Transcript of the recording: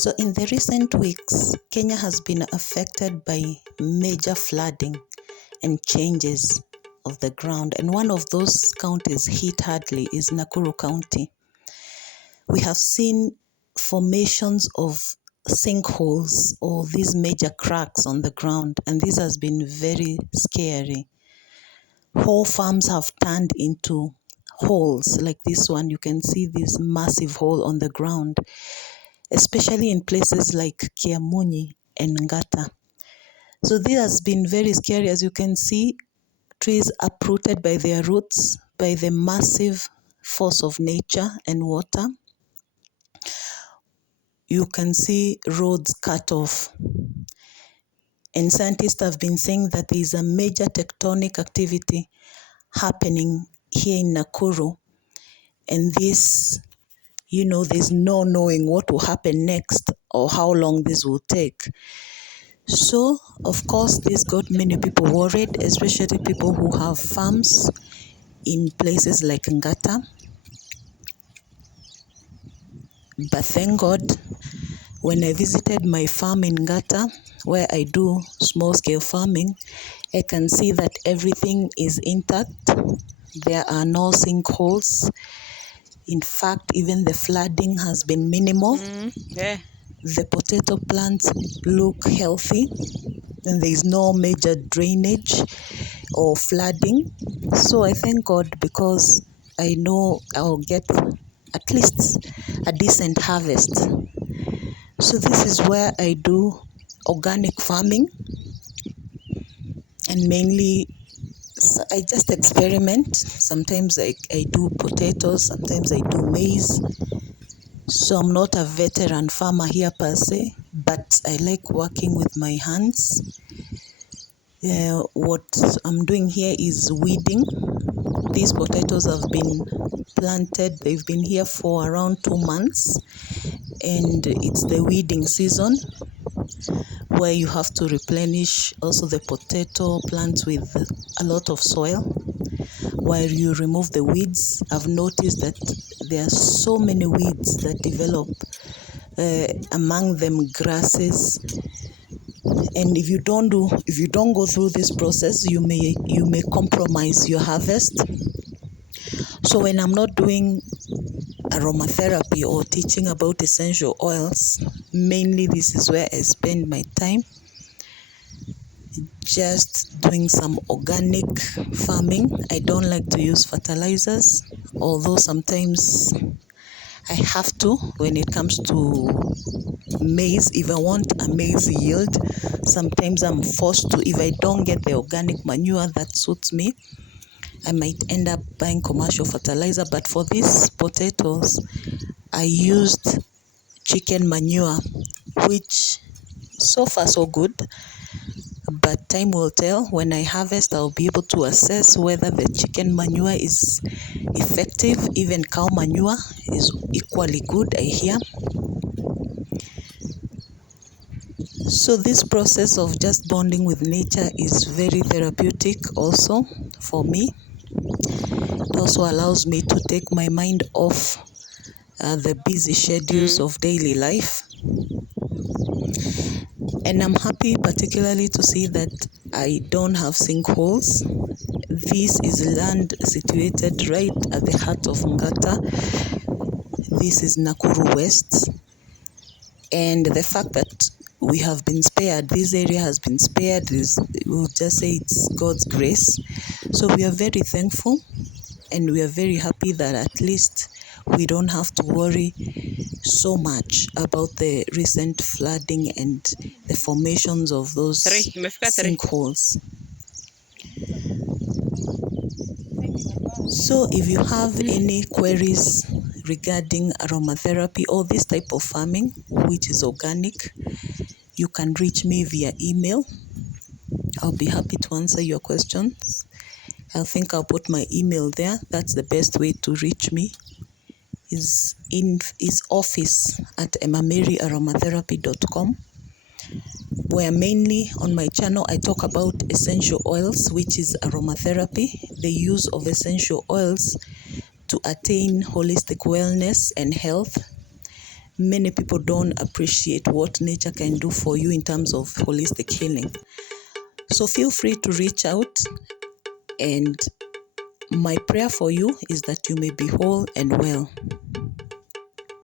So in the recent weeks, Kenya has been affected by major flooding and changes of the ground. And one of those counties hit hardly is Nakuru County. We have seen formations of sinkholes or these major cracks on the ground, and this has been very scary. Whole farms have turned into holes like this one. You can see this massive hole on the ground, especially in places like Kiamunyi and Ngata. So this has been very scary. As you can see, trees uprooted by their roots by the massive force of nature and water. You can see roads cut off. And scientists have been saying that there is a major tectonic activity happening here in Nakuru. And this, there's no knowing what will happen next or how long this will take. So, of course, this got many people worried, especially people who have farms in places like Ngata. But thank God, when I visited my farm in Ngata, where I do small-scale farming, I can see that everything is intact. There are no sinkholes. In fact, even the flooding has been minimal. The potato plants look healthy, and there is no major drainage or flooding. So I thank God, because I know I'll get at least a decent harvest. So this is where I do organic farming, and mainly I just experiment. Sometimes I do potatoes, sometimes I do maize. So I'm not a veteran farmer here per se, but I like working with my hands. What I'm doing here is weeding. These potatoes have been planted, they've been here for around 2 months, and it's the weeding season, where you have to replenish also the potato plants with a lot of soil while you remove the weeds. I've noticed that there are so many weeds that develop, among them grasses, and if you don't go through this process, you may compromise your harvest. So when I'm not doing aromatherapy or teaching about essential oils, mainly this is where I spend my time, just doing some organic farming. I don't like to use fertilizers, although sometimes I have to when it comes to maize. If I want a maize yield, sometimes I'm forced to. If I don't get the organic manure that suits me, I might end up buying commercial fertilizer. But for these potatoes, I used chicken manure, which so far so good. But time will tell. When I harvest, I'll be able to assess whether the chicken manure is effective. Even cow manure is equally good, I hear. So this process of just bonding with nature is very therapeutic also for me. It also allows me to take my mind off the busy schedules of daily life. And I'm happy particularly to see that I don't have sinkholes. This is land situated right at the heart of Ngata. This is Nakuru West. And the fact that we have been spared, this area has been spared, we'll just say it's God's grace. So we are very thankful, and we are very happy that at least we don't have to worry so much about the recent flooding and the formations of those sinkholes. So if you have any queries regarding aromatherapy or this type of farming, which is organic, you can reach me via email. I'll be happy to answer your questions. I think I'll put my email there. That's the best way to reach me. Is office@emameriaromatherapy.com, where mainly on my channel I talk about essential oils, which is aromatherapy, the use of essential oils to attain holistic wellness and health, many people don't appreciate what nature can do for you in terms of holistic healing. So feel free to reach out, and my prayer for you is that you may be whole and well.